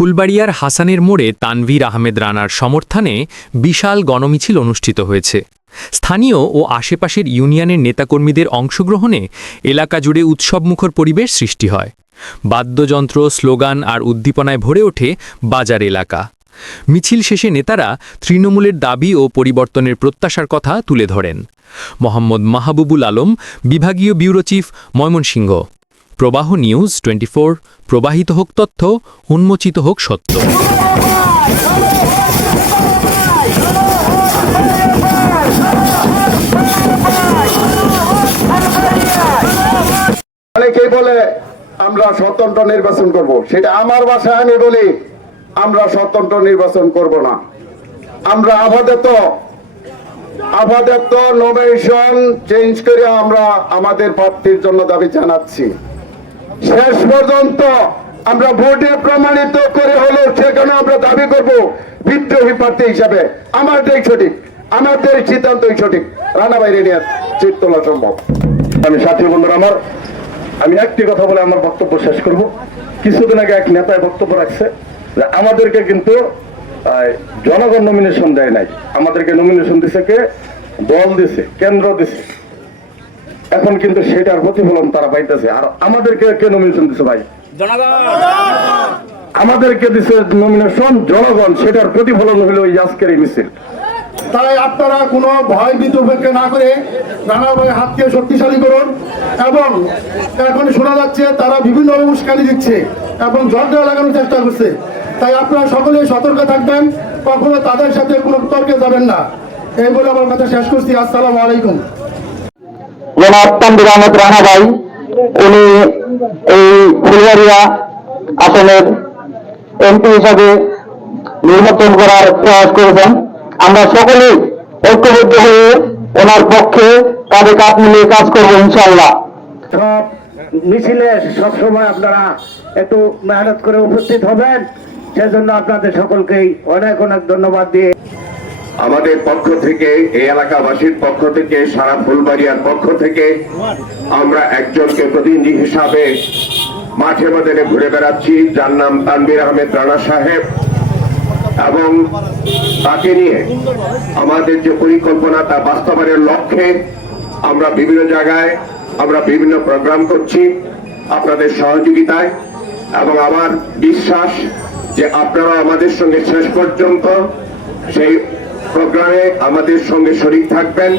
ফুলবাড়িয়ার হাসানের মোড়ে তানভীর আহমেদ রানার সমর্থনে বিশাল গণমিছিল অনুষ্ঠিত হয়েছে। স্থানীয় ও আশেপাশের ইউনিয়নের নেতাকর্মীদের অংশগ্রহণে এলাকা জুড়ে উৎসবমুখর পরিবেশ সৃষ্টি হয়। বাদ্যযন্ত্র, স্লোগান আর উদ্দীপনায় ভরে ওঠে বাজার এলাকা। মিছিল শেষে নেতারা তৃণমূলের দাবি ও পরিবর্তনের প্রত্যাশার কথা তুলে ধরেন। মোহাম্মদ মাহবুবুল আলম, বিভাগীয় ব্যুরো চিফ ময়মনসিংহ। প্রবাহ নিউজ টোয়েন্টি প্রবাহিত হোক তথ্য, উন্মোচিত হোক সত্য। অনেকেই বলে, আমরা স্বতন্ত্র নির্বাচন করব। সেটা আমার ভাষায় আমি বলি, আমরা স্বতন্ত্র নির্বাচন করব না। আমরা আপাতত আপাতত নমিনেশন চেঞ্জ করে আমরা আমাদের প্রার্থীর জন্য দাবি জানাচ্ছি। শেষ পর্যন্ত আমরা ভোটে প্রমাণিত করে হলো সেখানে আমরা দাবি করব বিদ্রোহী প্রার্থী হিসাবে। আমারটাই সঠিক আমাদের সিদ্ধান্তই সঠিক। রানা বাইরে নিয়ে চিট তোলা সম্ভব আমি সাথী বন্ধুরা আমার, আমি একটি কথা বলে আমার বক্তব্য শেষ করব। কিছুদিন আগে এক নেতায় বক্তব্য রাখছে যে আমাদেরকে কিন্তু জনগণ নমিনেশন দেয় নাই। আমাদেরকে নমিনেশন দিছে কে? দল দিছে, কেন্দ্র দিছে। এখন কিন্তু সেটার প্রতিফলন তারা পাইতেছে। আর আমাদেরকে কে নমিনেশন দিছে ভাই? আমাদেরকে দিছে নমিনেশন জনগণ। সেটার প্রতিফলন হলো এই আজকের এই মিছিল। তাই আপনারা কোনো ভয় ভীত উপেক্ষা না করে রানা ভাই হাতকে শক্তিশালী করুন এবং এখন শোনা যাচ্ছে তারা বিভিন্ন উস্কানি দিচ্ছে এবং ঝড়টা লাগানোর চেষ্টা করছে। তাই আপনারা সকলে সতর্ক থাকবেন কখনো তাদের সাথে কোনো তর্কে যাবেন না। এই বলে আমার কথা শেষ করছি। আসসালামু আলাইকুম। জনাব আহমেদ রানা ভাই, উনি এই ফুলবাড়িয়া আসনের এমপি হিসাবে নির্বাচন করার প্রয়াস করেছেন। আমরা সকলেই ঐক্যবদ্ধ হয়ে ওনার পক্ষে কাঁধে কাঁধ মিলিয়ে কাজ করব ইনশাল্লাহ সব মিছিলে সবসময় আপনারা একটু মেহনত করে উপস্থিত হবেন। সেজন্য আপনাদের সকলকেই অনেক অনেক ধন্যবাদ দিয়ে আমাদের পক্ষ থেকে, এই এলাকাবাসীর পক্ষ থেকে, সারা ফুলবাড়িয়ার পক্ষ থেকে, আমরা একজনকে প্রতিনিধি হিসাবে মাঠে বাজারে ঘুরে বেড়াচ্ছি। যার নাম তানবির আহমেদ রানা সাহেব। এবং তাকে নিয়ে আমাদের যে পরিকল্পনা, তা বাস্তবায়নের লক্ষ্যে আমরা বিভিন্ন জায়গায় আমরা বিভিন্ন প্রোগ্রাম করছি আপনাদের সহযোগিতায়। এবং আমার বিশ্বাস যে আপনারা আমাদের সঙ্গে শেষ পর্যন্ত সেই প্রোগ্রামে আমাদের সঙ্গে শরিক থাকবেন।